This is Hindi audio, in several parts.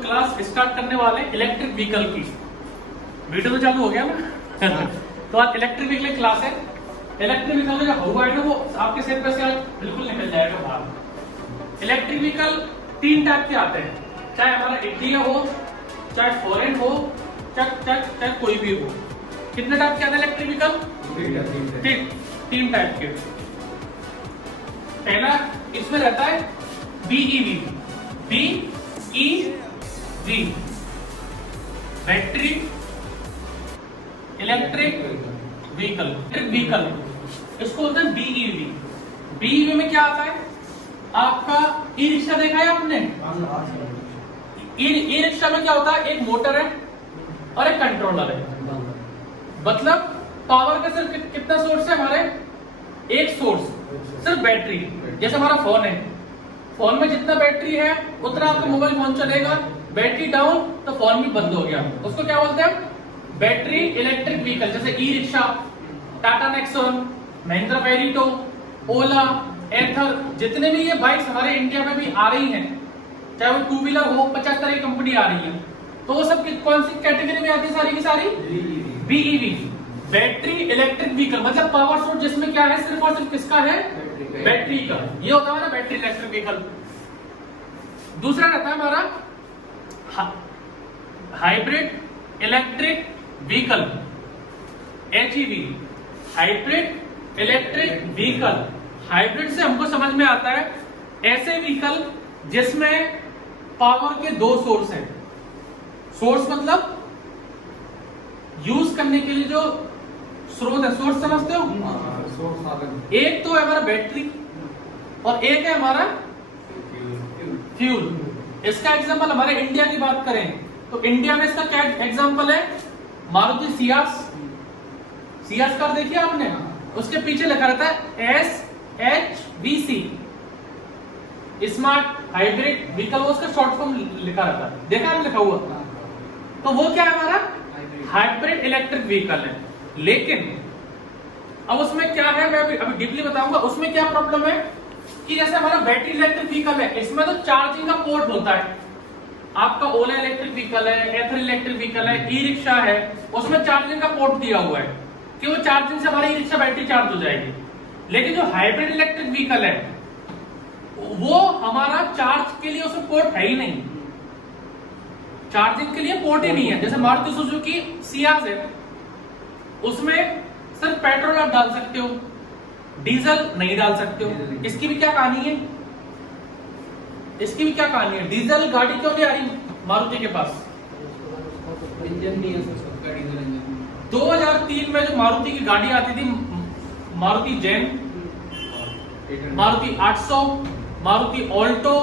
क्लास स्टार्ट करने वाले इलेक्ट्रिक व्हीकल की। वीडियो तो चालू हो गया ना तो आज इलेक्ट्रिक व्हीकल क्लास है। इलेक्ट्रिक व्हीकल का जो हुआ है ना वो आपके सिर पे से आज बिल्कुल निकल जाएगा बाहर। इलेक्ट्रिक व्हीकल 3 टाइप के आते हैं, चाहे हमारा इंडिया हो, चाहे फॉरेन हो, चाहे कोई भी हो। कितने टाइप के आते हैं इलेक्ट्रिक व्हीकल? 3 टाइप के। पहला इसमें रहता है BEV, बैटरी इलेक्ट्रिक व्हीकल, इसको बोलते हैं BEV। BEV में क्या आता है? आपका ई रिक्शा देखा है आपने? ई रिक्शा में क्या होता है? एक मोटर है और एक कंट्रोलर है। मतलब पावर का सिर्फ कितना सोर्स है हमारे? एक सोर्स, सिर्फ बैटरी। जैसे हमारा फोन है, फोन में जितना बैटरी है उतना आपका मोबाइल फोन चलेगा। बैटरी डाउन तो फोन भी बंद हो गया। उसको क्या बोलते हैं? Battery electric vehicle. जैसे e rickshaw, Tata Nexon, Mahindra Verito, Ola, Ather, जितने भी ये बाइक्स हमारे इंडिया में भी आ रही हैं, चाहे वो 2 व्हीलर हो, 50 तरह की कंपनी आ रही है, तो वो सब कौन सी कैटेगरी में आती है? सारी की सारी BEV, बैटरी इलेक्ट्रिक व्हीकल। मतलब पावर सोर्स जिसमें क्या है? सिर्फ और सिर्फ किसका है? बैटरी का। ये होता है ना बैटरी इलेक्ट्रिक व्हीकल। दूसरा रहता है हमारा hybrid electric vehicle, HEV, hybrid electric vehicle. Hybrid से हमको समझ में आता है ऐसे व्हीकल जिसमें पावर के 2 सोर्स हैं। सोर्स मतलब यूज करने के लिए जो स्रोत है। सोर्स समझते हो? एक तो है हमारा बैटरी और एक है हमारा फ्यूल। इसका एग्जांपल हमारे इंडिया की बात करें तो इंडिया में इसका क्या एग्जांपल है? मारुति सियास कार देखिए आपने, उसके पीछे लिखा रहता है SHVC, स्मार्ट हाइब्रिड व्हीकल, उसका शॉर्ट फॉर्म लिखा रहता है। देखा है लिखा हुआ? तो वो क्या है? हमारा हाइब्रिड इलेक्ट्रिक व्हीकल है। लेकिन अब उसमें क्या है, मैं अभी डीपली बताऊंगा। उसमें क्या प्रॉब्लम है कि जैसे हमारा बैटरी इलेक्ट्रिक व्हीकल है, इसमें तो चार्जिंग का पोर्ट होता है। आपका ओला इलेक्ट्रिक व्हीकल है, एथर इलेक्ट्रिक व्हीकल है, ई रिक्शा है, उसमें चार्जिंग का पोर्ट दिया हुआ है कि वो चार्जिंग से हमारी ई रिक्शा बैटरी चार्ज हो जाएगी। लेकिन जो हाइब्रिड इलेक्ट्रिक व्हीकल है वो हमारा चार्ज के लिए उसमें पोर्ट है ही नहीं, चार्जिंग के लिए पोर्ट ही नहीं है। जैसे मारुति सुजुकी सियाज है, उसमें सिर्फ पेट्रोल आप डाल सकते हो, डीजल नहीं डाल सकते हो। इसकी भी क्या कहानी है? डीजल गाड़ी क्यों नहीं आ रही मारुति के पास? इंजन नहीं है सबका डीजल इंजन। 2003 में जो मारुति की गाड़ी आती थी, Maruti Jain, Maruti 800, Maruti Alto,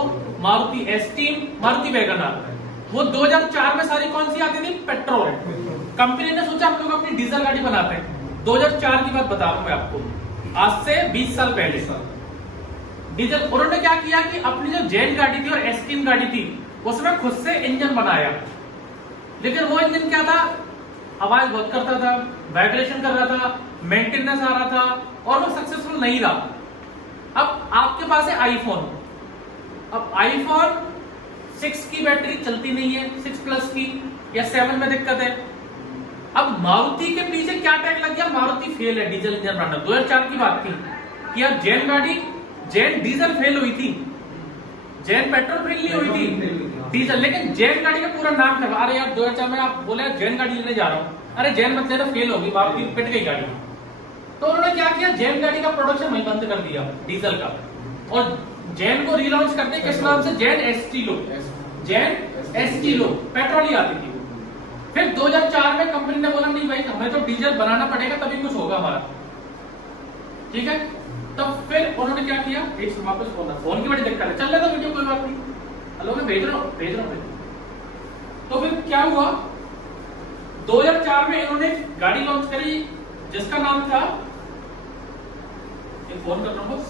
Maruti esteem, Maruti WagonR, वो 2004 में सारी कौन सी आती थी? पेट्रोल। कंपनी ने सोचा हम लोग अपनी डीजल गाड़ी बनाते हैं। 2004 की बात बता रहा हूं मैं आपको, आज से 20 साल पहले डीजल। उन्होंने क्या किया कि अपनी जो जैन गाड़ी थी और एस्टीम गाड़ी थी उसमें खुद से इंजन बनाया। लेकिन वो इंजन क्या था? आवाज बहुत करता था, वाइब्रेशन कर रहा था, मेंटेनेंस आ रहा था और वो सक्सेसफुल नहीं रहा। अब आपके पास है आईफोन। अब आईफोन 6 की बैटरी चलती नहीं है, 6 प्लस की या 7 में दिक्कत है। अब मारुति के पीछे क्या टैग लग गया? मारुति फेल है डीजल इंजन बनाना। 2004 की बात थी कि यार जैन गाड़ी, जैन डीजल फेल हुई थी, जैन पेट्रोल फेल नहीं हुई थी, डीजल। लेकिन जैन गाड़ी का पूरा नाम क्या? अरे यार 2004 में आप बोले जैन गाड़ी लेने जा रहा हूँ, अरे जैन मत लेना, फेल होगी, मारुति पिट गई गाड़ी। तो उन्होंने क्या किया? जैन गाड़ी का प्रोडक्शन वहीं बंद कर दिया डीजल का, और जैन को रीलॉन्च करते किस नाम से? जैन एसटी लो, पेट्रोल ही आती थी। फिर 2004 में कंपनी ने बोला नहीं भाई, हमें तो डीजल बनाना पड़ेगा तभी कुछ होगा हमारा, ठीक है। तब फिर उन्होंने क्या किया? एक वापस फोन की बड़ी दिक्कत है, चल रहा था वीडियो, कोई बात नहीं, हेलो मैं भेज रहा हूँ। तो फिर क्या हुआ? 2004 में इन्होंने गाड़ी लॉन्च करी जिसका नाम था, एक फोन कर रहा हूँ बस,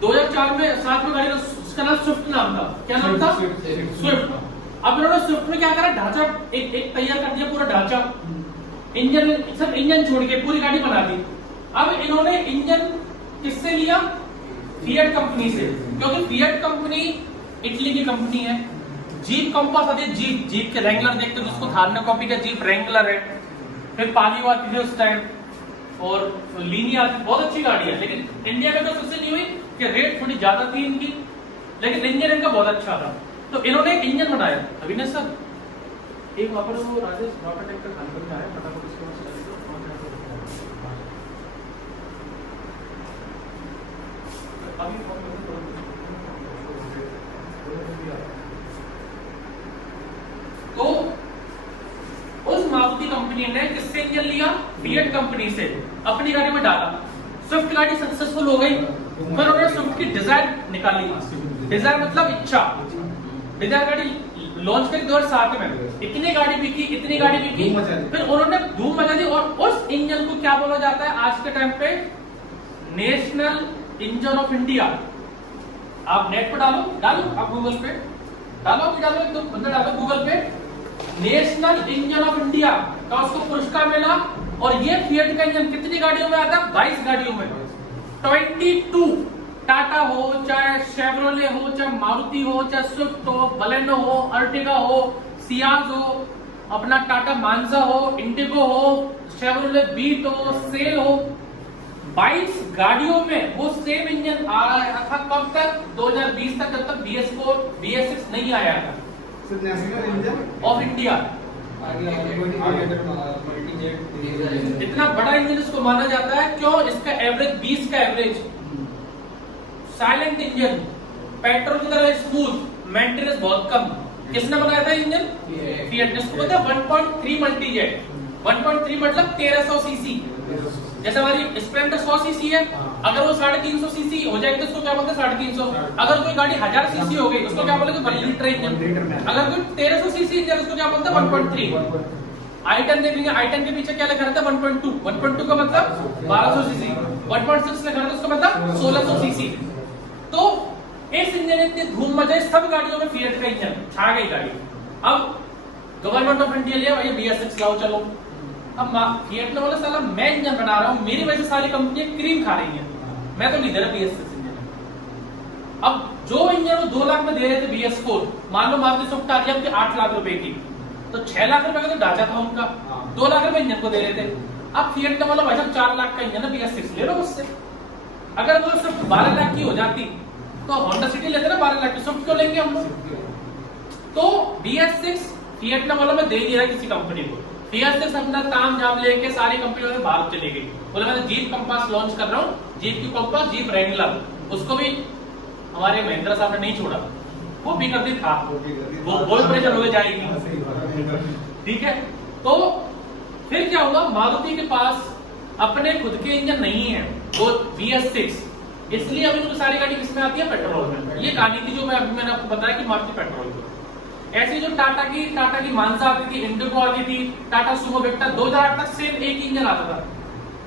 2004 में साथ में गाड़ी, उसका नाम स्विफ्ट नाम था। क्या नाम था? स्विफ्ट। अब इन्होंने स्विफ्ट में क्या करा? ढांचा एक तैयार कर दिया, पूरा ढांचा, इंजन, सब इंजन छोड़ के पूरी गाड़ी बना दी। अब इन्होंने इंजन किससे लिया? फिएट कंपनी से, क्योंकि फिएट कंपनी इटली की कंपनी है, जीप कंपास आती है, जीप के रेंगुलर देखते हो जिसको थार ने कॉपी किया, जीप रेंगुलर है। फिर पाली आती थी उस टाइम, और लीनी आती, बहुत अच्छी गाड़ी है। लेकिन इंडिया में तो सबसे नहीं हुई कि रेट थोड़ी ज्यादा थी इनकी, लेकिन इंजन इनका बहुत अच्छा था। तो इन्होंने एक इंजन बनाया। अभिनय सर, एक वहां पर वो राजेश वाटर टैंकर खाने में आया, फटाफट उसके पास चला जाओ। तो उस मारुति कंपनी ने किससे इंजन लिया? फिएट कंपनी से, अपनी गाड़ी में डाला। स्विफ्ट गाड़ी सक्सेसफुल हो गई, फिर उन्होंने स्विफ्ट की डिजायर निकाली। डिजायर मतलब इच्छा। डिजायर गाड़ी लॉन्च करी 2007 में, इतनी गाड़ी बिकी, इतनी गाड़ी बिकी, फिर उन्होंने धूम मचा दी। और उस इंजन को क्या बोला जाता है आज के टाइम पे? National engine of India. आप नेट पे डालो, आप गूगल पे डालो, एक दो बंदा डालो गूगल पे, नेशनल इंजन ऑफ इंडिया का उसको पुरस्कार मिला। और ये फिएट का इंजन कितनी गाड़ियों में आता? 22 गाड़ियों में। 22 टाटा हो, चाहे शेवरोले हो, चाहे मारुति हो, चाहे स्विफ्ट हो, बलेनो हो, अर्टिगा हो, सियाज हो, अपना टाटा मांजा हो, इंडिगो हो, शेवरोले बीट हो, सेल हो, 22 गाड़ियों में वो सेम इंजन आ रहा था। कब तक? 2020 तक, जब तक BS4 BS6 नहीं आया था नेशनल इंजन ऑफ इंडिया। इतना बड़ा इंजन इसको माना जाता है, क्यों? इसका एवरेज 20 का एवरेज, साइलेंट इंजन, पेट्रोल की तरह स्मूथ, मेंटेनेंस बहुत कम। किसने बनाया था इंजन? फिएट ने। इसको बोलते हैं 1.3 मल्टीजेट। 1.3 मतलब 1300 सीसी। जैसे हमारी स्प्लेंडर 100 सीसी है, अगर वो 350 सीसी हो जाएगी तो उसको क्या बोलते हैं? 350। अगर कोई गाड़ी 1000 सीसी हो गई उसको क्या बोलेंगे? 1 लीटर इंजन। अगर कोई 1300 सीसी इंजन उसको क्या बोलते हैं? 1.3। i10 देखेंगे, i10 के पीछे क्या लिखा रहता है? 1.2। 1.2 का मतलब 1200 सीसी। 1.6 लिखा रहता है, उसका मतलब 1600 सीसी। तो इस इंजन ने इतनी धूम मचाई, सब गाड़ियों में फिएट का इंजन छा गई गाड़ी। अब गवर्नमेंट ऑफ इंडिया लिया भाई BS6 लाओ चलो। अब फिएट ने बोला साला मैं इंजन बना रहा हूं, मेरी वजह से सारी कंपनियां क्रीम खा रही हैं, मैं तो नहीं दे रहा BS6 इंजन। अब जो इंजन वो 2 लाख में दे रहे थे BS4, मान लो मारुति स्विफ्ट आ रही है 8 लाख रुपए की, तो 6 लाख रुपए का तो ढांचा था उनका, 2 लाख रुपए इंजन को दे रहे थे। अब फिएट ने बोला भाई साहब 4 लाख का इंजन है, BS6 ले लो मुझसे। अगर वो सिर्फ 12 लाख की हो जाती तो होंडा सिटी लेते ना 12 लाख की, स्विफ्ट क्यों लेंगे हम लोग? तो BS6 फिएट ने बोला मैं दे नहीं रहा किसी कंपनी को। BS6 अपना ताम झाम लेके सारी कंपनियों में बाहर चली गई। बोले मैं जीप कंपास लॉन्च कर रहा हूँ, जीप की कंपास, जीप रेंगुलर, उसको भी हमारे महिंद्रा साहब ने नहीं छोड़ा, वो भी कर दी था, वो बहुत प्रेशर हो जाएगी। ठीक है, तो फिर क्या हुआ? मारुति के पास अपने खुद के इंजन नहीं है, वो BS6, इसलिए अभी उनकी सारी गाड़ी किसमें आती है? पेट्रोल में। ये कहानी थी जो मैंने आपको बताया कि मारुति पेट्रोल में। ऐसी जो टाटा की मांजा आती थी, इंडिगो आती थी, टाटा सुमो विक्टर, 2008 तक सेम एक इंजन आता था।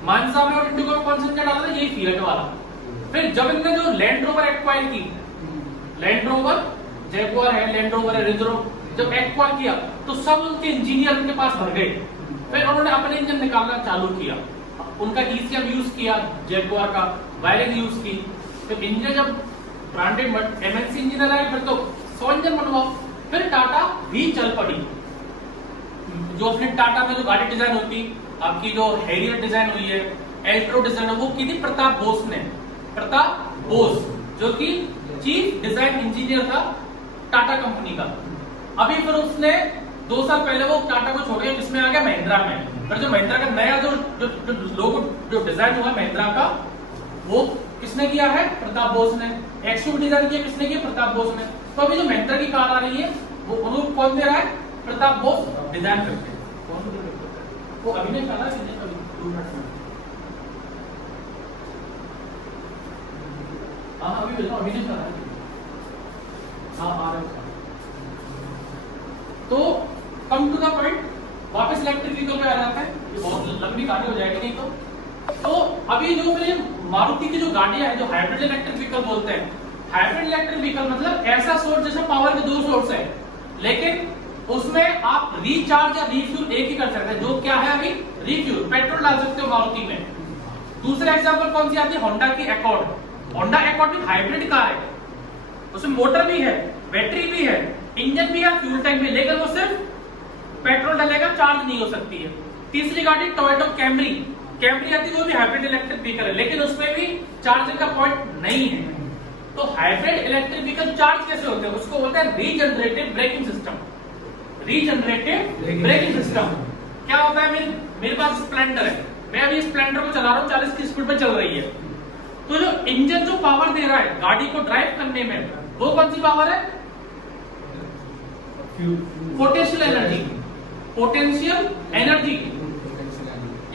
मांजा में और इंडिगो में कौन सा इंजन आता था? यही फिएट वाला। फिर जब इनने जो लैंड रोवर एक्वायर की, लैंड रोवर, जैगुआर है, लैंड रोवर है, रेंज रोवर, जब एक्वायर किया तो सब उनके इंजीनियर उनके पास भर गए। फिर उन्होंने अपने इंजन निकालना चालू किया, उनका ECM यूज किया, जैगुआर का वायरिंग यूज की। फिर इंजन जब ब्रांडेड MNC इंजीनियर आए, फिर तो 100 इंजन बनवाओ। फिर टाटा भी चल पड़ी। जो फिर टाटा में जो गाड़ी डिजाइन होती, आपकी जो हैरियर डिजाइन हुई है, एल्ट्रो डिजाइन, वो की थी प्रताप बोस ने। प्रताप बोस जो कि चीफ डिजाइन इंजीनियर था टाटा कंपनी का। अभी फिर उसने 2 साल पहले वो टाटा को छोड़ के किसमें आ गया? महिंद्रा में। फिर जो महिंद्रा का नया जो लोगो जो डिजाइन हुआ महिंद्रा का, वो किसने किया है? प्रताप बोस ने। XUV डिजाइन किया किसने किया? प्रताप बोस ने। तो अभी जो महिंद्रा की कार आ रही है वो उनको कौन दे रहा है? प्रताप बोस डिजाइन करके। वो अभी नहीं चला है, हाँ अभी नहीं चला है, हाँ आ रहा है। तो कम टू द पॉइंट, वापस इलेक्ट्रिक व्हीकल पे आ जाता है, ये बहुत लंबी कहानी हो जाएगी नहीं तो अभी जो फिर मारुति की जो गाड़ियां हैं जो हाइब्रिड इलेक्ट्रिक व्हीकल बोलते हैं, हाइब्रिड इलेक्ट्रिक व्हीकल मतलब ऐसा सोर्स जिसमें पावर के 2 सोर्स है, लेकिन उसमें आप रिचार्ज या रिफ्यूल एक ही कर सकते हैं। जो क्या है अभी? रिफ्यूल, पेट्रोल डाल सकते हो मारुति में। दूसरा एग्जांपल कौन सी आती है? होंडा की अकॉर्ड। होंडा अकॉर्ड भी हाइब्रिड कार है, उसमें मोटर भी है, बैटरी भी है, इंजन भी है, फ्यूल टैंक भी, लेकिन वो सिर्फ पेट्रोल डलेगा, चार्ज नहीं हो सकती है। तीसरी गाड़ी टोयोटा कैमरी, कैमरी आती है, वो भी हाइब्रिड इलेक्ट्रिक व्हीकल है, लेकिन उसमें भी चार्जिंग का पॉइंट नहीं है। तो हाइब्रिड इलेक्ट्रिक व्हीकल चार्ज कैसे होते हैं? उसको बोलते हैं regenerative braking system. Regenerative braking system क्या होता है? मेरे पास स्प्लेंडर है, मैं अभी स्प्लेंडर को चला रहा हूँ, 40 की स्पीड पे चल रही है, तो जो इंजन जो पावर दे रहा है गाड़ी को ड्राइव करने में, वो कौन सी पावर है? पोटेंशियल एनर्जी, पोटेंशियल एनर्जी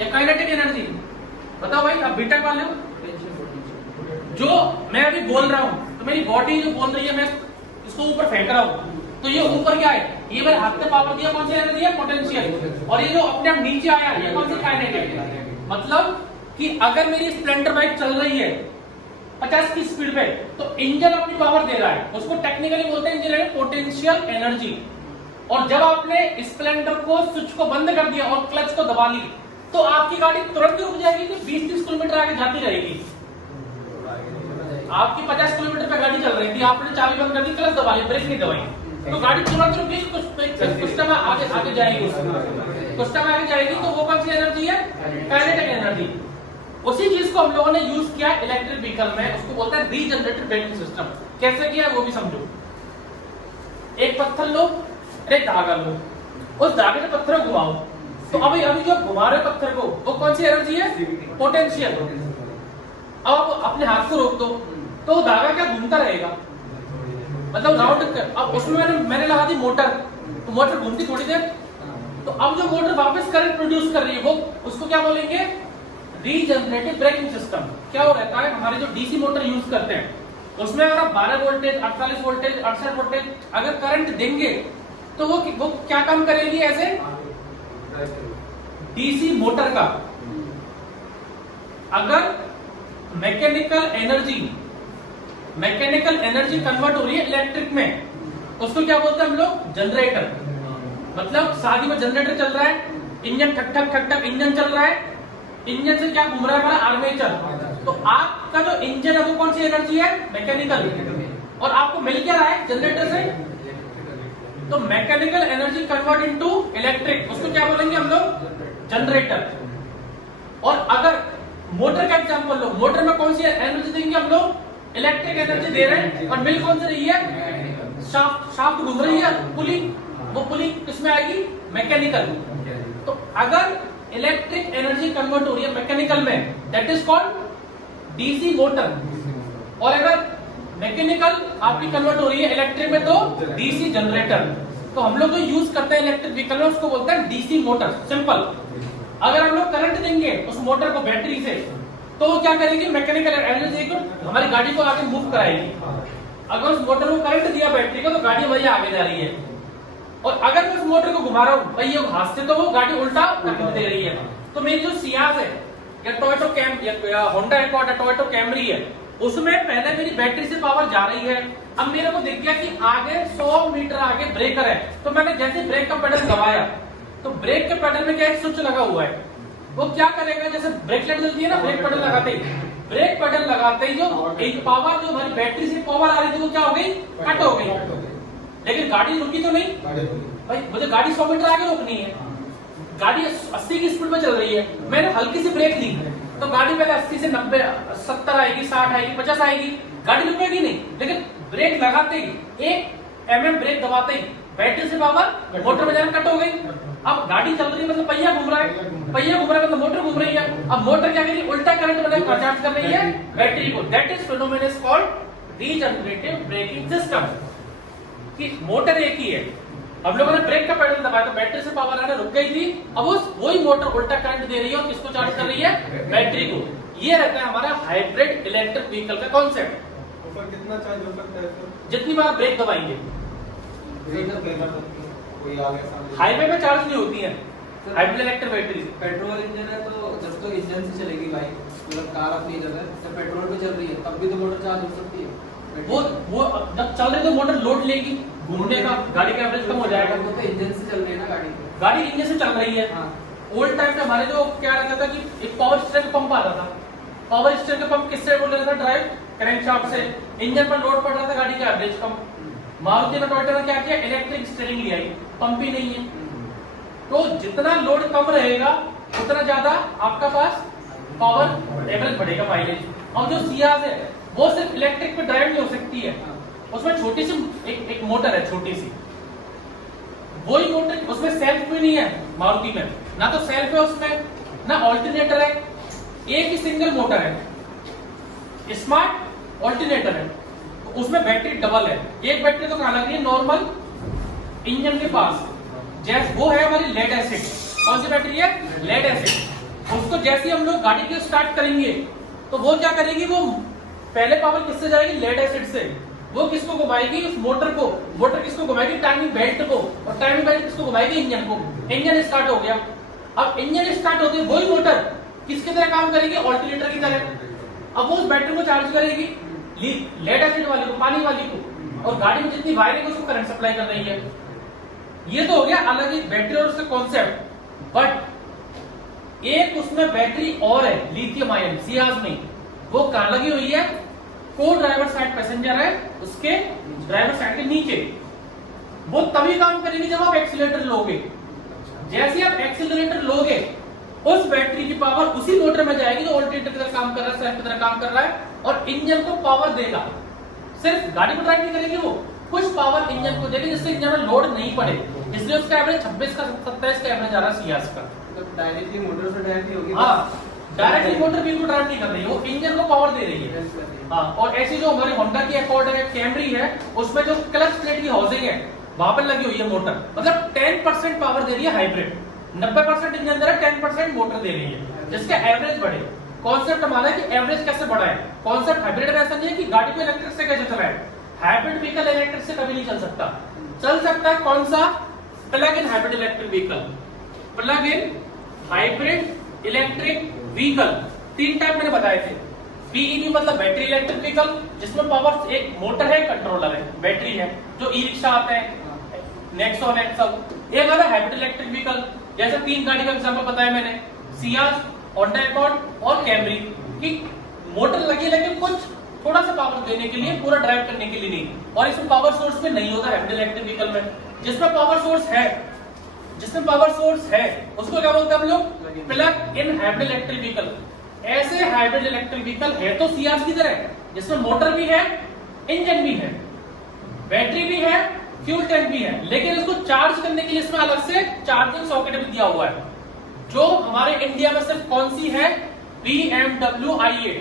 या काइनेटिक एनर्जी? बताओ भाई, अब बीटेक वाले हो, जो मैं अभी बोल रहा हूं तो मेरी बॉडी जो बोल रही है, मैं इसको ऊपर फेंक रहा हूं, तो ये ऊपर क्या है? ये मेरे हाथ में पावर दिया, कौन सी एनर्जी है? पोटेंशियल। और ये जो अपने आप नीचे आया, ये कौन सी? काइनेटिक। मतलब कि अगर मेरी स्प्लेंडर बाइक चल रही है 50 की स्पीड पे, तो इंजन अपनी पावर दे रहा है, उसको टेक्निकली बोलते हैं इंजन पोटेंशियल एनर्जी। और जब आपने स्प्लेंडर को स्विच को बंद कर दिया और क्लच को दबा ली, तो आपकी गाड़ी तुरंत रुक जाएगी कि 20-30 किलोमीटर आगे जाती रहेगी? आपकी 50 किलोमीटर पे गाड़ी चल रही थी, आपने चाबी बंद कर दी, क्लच दबा ली, ब्रेक नहीं दबाई, तो गाड़ी तुरंत रुकी, कुछ टाइम आगे जाएगी, कुछ टाइम आगे जाएगी, तो वो कौन सी एनर्जी है? Kinetic energy. उसी चीज को हम लोगों ने यूज किया इलेक्ट्रिक व्हीकल में, उसको बोलते हैं रीजनरेटिव ब्रेकिंग सिस्टम। कैसे किया वो भी समझो। एक पत्थर लो, एक धागा लो, उस धागे से पत्थर को घुमाओ, तो अभी जो घुमा रहे पत्थर को, वो कौन सी एनर्जी है? पोटेंशियल। अब आप अपने हाथ को रोक दो, तो धागा क्या घूमता रहेगा, मतलब राउंड। अब उसमें मैंने लगा दी मोटर, तो मोटर घूमती थोड़ी देर, तो अब जो मोटर वापस करंट प्रोड्यूस कर रही है, वो उसको क्या बोलेंगे? Regenerative braking system. क्या हो रहता है, हमारे जो डीसी मोटर यूज करते हैं, उसमें अगर आप 12 वोल्टेज, 48 वोल्टेज, 68 वोल्टेज अगर करंट देंगे, तो वो क्या काम करेगी? ऐसे डीसी मोटर का अगर मैकेनिकल एनर्जी कन्वर्ट हो रही है इलेक्ट्रिक में, उसको क्या बोलते हैं हम लोग? जनरेटर। मतलब शादी में जनरेटर चल रहा है, इंजन ठक ठक ठक ठक इंजन चल रहा है, इंजन से क्या घूम रहा है? हमारा आर्मेचर। तो आपका जो इंजन है वो कौन सी एनर्जी है? मैकेनिकल। और आपको मिल क्या रहा है जनरेटर से? तो mechanical energy convert into electric, उसको क्या बोलेंगे हम लोग? जनरेटर। और अगर मोटर का एग्जांपल लो, मोटर में कौन सी एनर्जी देंगे हम लोग? इलेक्ट्रिक एनर्जी दे रहे हैं, और मिल कौन सी रही है? शाफ्ट घूम रही है, पुली, वो पुली किसमें आएगी? मैकेनिकल। तो अगर इलेक्ट्रिक एनर्जी कन्वर्ट हो रही है मैकेनिकल में, that is called DC motor. और अगर मैकेनिकल आपकी कन्वर्ट हो रही है इलेक्ट्रिक में, तो डीसी जनरेटर। तो हम लोग जो यूज करते हैं इलेक्ट्रिक व्हीकल में, उसको बोलते हैं डीसी मोटर, सिंपल। अगर हम लोग करंट देंगे उस मोटर को बैटरी से, तो वो क्या करेगी? मैकेनिकल एनर्जी को हमारी गाड़ी को आगे मूव कराएगी। अगर उस मोटर को करंट दिया बैटरी को, तो गाड़ी वही आगे जा रही है। और अगर मैं उस मोटर को घुमा रहा हूँ पहिए हाथ से, तो वो गाड़ी उल्टा दे रही है। तो मेरी जो सियाज है, या टोयोटा कैम या होंडा एकॉर्ड या टोयोटा कैमरी है, उसमें पहले मेरी बैटरी से पावर जा रही है। अब मेरे को दिख गया कि आगे 100 मीटर आगे ब्रेकर है, तो मैंने जैसे ब्रेक का पेडल दबाया, तो ब्रेक के पेडल में क्या एक स्विच लगा हुआ है, वो क्या करेगा? जैसे ब्रेक लाइट जलती है ना, ब्रेक पेडल लगाते ही, ब्रेक पेडल लगाते ही जो एक पावर, जो हमारी बैटरी से पावर आ रही थी, वो क्या हो गई? कट हो गई। लेकिन गाड़ी रुकी तो नहीं भाई, मुझे गाड़ी 100 मीटर आगे रोकनी है, गाड़ी 80 की स्पीड में चल रही है, मैंने हल्की सी ब्रेक ली, तो गाड़ी पहले 80 से 90, 70 आएगी, 60 आएगी, 50 आएगी, गाड़ी रुकेगी नहीं। लेकिन ब्रेक लगाते ही, 1 mm ब्रेक दबाते ही बैटरी से पावर मोटर में जाकर कट हो गई। अब गाड़ी चल रही है, मतलब पहिया घूम रहा है, पहिया घूम रहा है मतलब मोटर घूम रही है। अब मोटर क्या करेगी? उल्टा करंट बनाकर चार्ज कर रही है बैटरी को। That is phenomena is called regenerative braking system. कि मोटर एक ही है, हम लोगों ने ब्रेक का पेडल दबाया तो बैटरी से पावर आने रुक गई थी, अब वही मोटर उल्टा करंट दे रही है और किसको चार्ज कर रही है? बैटरी को। ये रहता है हमारा हाइब्रिड इलेक्ट्रिक व्हीकल का कॉन्सेप्ट। ऊपर कितना चार्ज हो सकता है? जितनी बार ब्रेक दबाएंगे। कोई आगे सामने हाईवे में चार्ज नहीं होती है hybrid electric battery. Petrol engine है, तो जब तक इंजन से चलेगी बाइक, मतलब कार अपनी जगह जब पेट्रोल पे चल रही है, तब भी तो मोटर चार्ज हो सकती है। वो जब चल रही तो मोटर लोड लेगी, घूमने का गाड़ी का एवरेज कम हो जाएगा। वो तो इंजन से चल रही है ना गाड़ी, गाड़ी इंजन से चल रही है। ओल्ड टाइम पे हमारे जो क्या रहता था कि एक पावर स्टीयरिंग पंप आता था, पावर स्टीयरिंग पंप किससे बोल रहा था? ड्राइव क्रैंकशाफ्ट से। इंजन पर लोड पड़ रहा था, गाड़ी का एवरेज कम, मारुति ने टोयोटा ने क्या किया, इलेक्ट्रिक स्टीयरिंग ले आई, पंप ही नहीं है। तो जितना लोड कम रहेगा उतना ज्यादा आपका पास पावर एवरेज बढ़ेगा, माइलेज। और जो सियाज है वो सिर्फ इलेक्ट्रिक पे ड्राइव नहीं हो सकती है, उसमें छोटी सी एक मोटर है, छोटी सी, वही मोटर, उसमें सेल्फ भी नहीं है मारुति में, ना तो सेल्फ है उसमें, ना ऑल्टरनेटर है, एक ही सिंगल मोटर है, स्मार्ट ऑल्टरनेटर है। उसमें बैटरी डबल है, एक बैटरी तो कहां लग रही है, नॉर्मल इंजन के पास, जैसे वो है हमारी लेड एसिड। कौन सी बैटरी है, लेड एसिड। उसको जैसे ही हम लोग गाड़ी को स्टार्ट करेंगे तो वो क्या करेगी, वो पहले पावर किससे जाएगी, लेड एसिड से। वो किसको घुमाएगी, उस मोटर को, मोटर किसको घुमाएगी, टाइमिंग बेल्ट को, और टाइमिंग बेल्ट किसको घुमाएगी, इंजन को। इंजन स्टार्ट हो गया। अब इंजन स्टार्ट होते वही मोटर किसकी तरह काम करेगी, ऑल्टरनेटर की तरह। अब वो उस बैटरी को चार्ज करेगी, लेड एसिड वाली को, पानी वाली को, और गाड़ी में जितनी वायरिंग है उसको करंट सप्लाई कर रही है। ये तो हो गया अलग ही बैटरी और उसका कॉन्सेप्ट। बट एक उसमें बैटरी और है, लिथियम आयन, सियाज में, वो कहां लगी हुई है, को ड्राइवर साइड पैसेंजर है उसके ड्राइवर साइड के नीचे। वो तभी काम करेगी जब आप एक्सीलरेटर लोगे। जैसे आप एक्सीलरेटर लोगे उस बैटरी की पावर उसी मोटर में जाएगी जो ऑल्टरनेटर की तरह काम कर रहा है, सेल्फ की तरह काम कर रहा है, और इंजन को पावर देगा। सिर्फ गाड़ी को ड्राइव नहीं करेगी, वो कुछ पावर इंजन को देगी जिससे इंजन में लोड नहीं पड़े। इसलिए उसका एवरेज 26 का 27 का एवरेज आ रहा है सियाज का। तो डायरेक्टली मोटर से ड्राइव नहीं होगी। हाँ, डायरेक्टली मोटर बिल्कुल ड्राइव नहीं कर रही है, वो इंजन को पावर दे रही है। हाँ, और ऐसी जो हमारी होंडा की अकॉर्ड है, कैमरी है, उसमें जो क्लच प्लेट की हाउसिंग है वहां पर लगी हुई है मोटर, मतलब 10% पावर दे रही है हाइब्रिड। 90% इंजन दे रहा है, 10% मोटर दे रही है, जिसका एवरेज बढ़े। कॉन्सेप्ट हमारा है कि एवरेज कैसे बढ़ाए। कॉन्सेप्ट हाइब्रिड में ऐसा नहीं है कि गाड़ी को इलेक्ट्रिक से कैसे चलाए। हाइब्रिड व्हीकल इलेक्ट्रिक से कभी नहीं चल सकता। चल सकता है कौन सा, plug in hybrid electric vehicle. Plug in hybrid electric vehicle 3 type मैंने बताए थे। बीईवी मतलब बैटरी इलेक्ट्रिक व्हीकल, जिसमें पावर एक मोटर है, कंट्रोलर है, बैटरी है, जो ई रिक्शा आते हैं, नेक्सॉन है सब। एक आता है हाइब्रिड इलेक्ट्रिक व्हीकल, जैसे 3 गाड़ी का एग्जांपल बताया मैंने, सियाज, होंडा अकॉर्ड और कैमरी, की मोटर लगी है लेकिन कुछ थोड़ा सा पावर देने के लिए, पूरा ड्राइव करने के लिए नहीं। और इसमें पावर सोर्स में नहीं होता हाइब्रिड इलेक्ट्रिक व्हीकल में। जिसमें पावर सोर्स है, उसको क्या बोलते हैं हम लोग, plug in hybrid electric vehicle. ऐसे हाइब्रिड इलेक्ट्रिक व्हीकल है तो सियाज की तरह, जिसमें मोटर भी है, इंजन भी है, बैटरी भी है, फ्यूल टैंक भी है, लेकिन इसको चार्ज करने के लिए इसमें अलग से चार्जिंग सॉकेट भी दिया हुआ है, जो हमारे इंडिया में सिर्फ कौन सी है, BMW i8।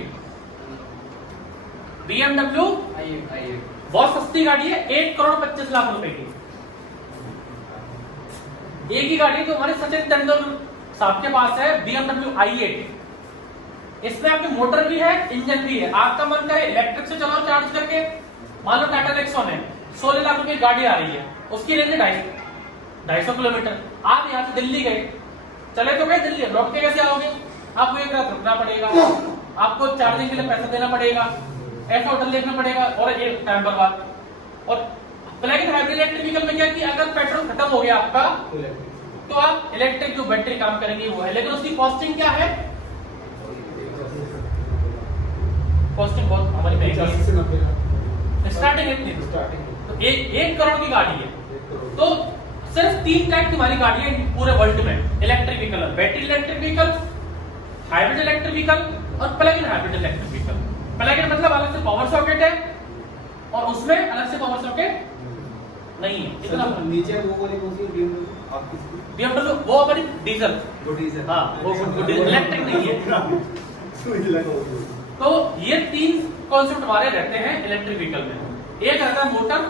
BMW i8 बहुत सस्ती गाड़ी है, 1,25,00,000 रुपए की। एक ही गाड़ी तो हमारे सचिन तेंदुलकर साहब के पास है, BMW i8। इसमें आपकी मोटर भी है, इंजन भी है। आपका मन करे इलेक्ट्रिक से चलाओ चार्ज करके, मान लो टाटा नेक्सॉन है, 16 लाख रुपए गाड़ी आ रही है, उसकी रेंज है 250 किलोमीटर। आप यहाँ से दिल्ली गए, चले तो गए दिल्ली, लौट के कैसे आओगे, आपको एक रात रुकना पड़ेगा, आपको चार्जिंग के लिए पैसा देना पड़ेगा, ऐसा होटल देखना पड़ेगा, और एक टाइम बर्बाद। और plug in hybrid electric vehicle में क्या कि अगर पेट्रोल खत्म हो गया आपका, तो आप इलेक्ट्रिक जो बैटरी काम करेंगे वो है, लेकिन उसकी कॉस्टिंग क्या है, कॉस्टिंग बहुत हमारी महंगी है, स्टार्टिंग इतनी, तो 1 करोड़ की गाड़ी है। तो सिर्फ 3 टाइप की हमारी गाड़ी है पूरे वर्ल्ड में electric vehicle, battery electric vehicle, hybrid electric vehicle और plug in hybrid electric vehicle. Plug in मतलब अलग से पावर सॉकेट है और उसमें अलग से पावर सॉकेट नहीं है। इतना नीचे वो वाली कौन सी BMW वो हमारी डीजल, हाँ वो इलेक्ट्रिक नहीं है। तो ये 3 कॉन्सेप्ट हमारे रहते हैं इलेक्ट्रिक व्हीकल में। एक रहता है मोटर,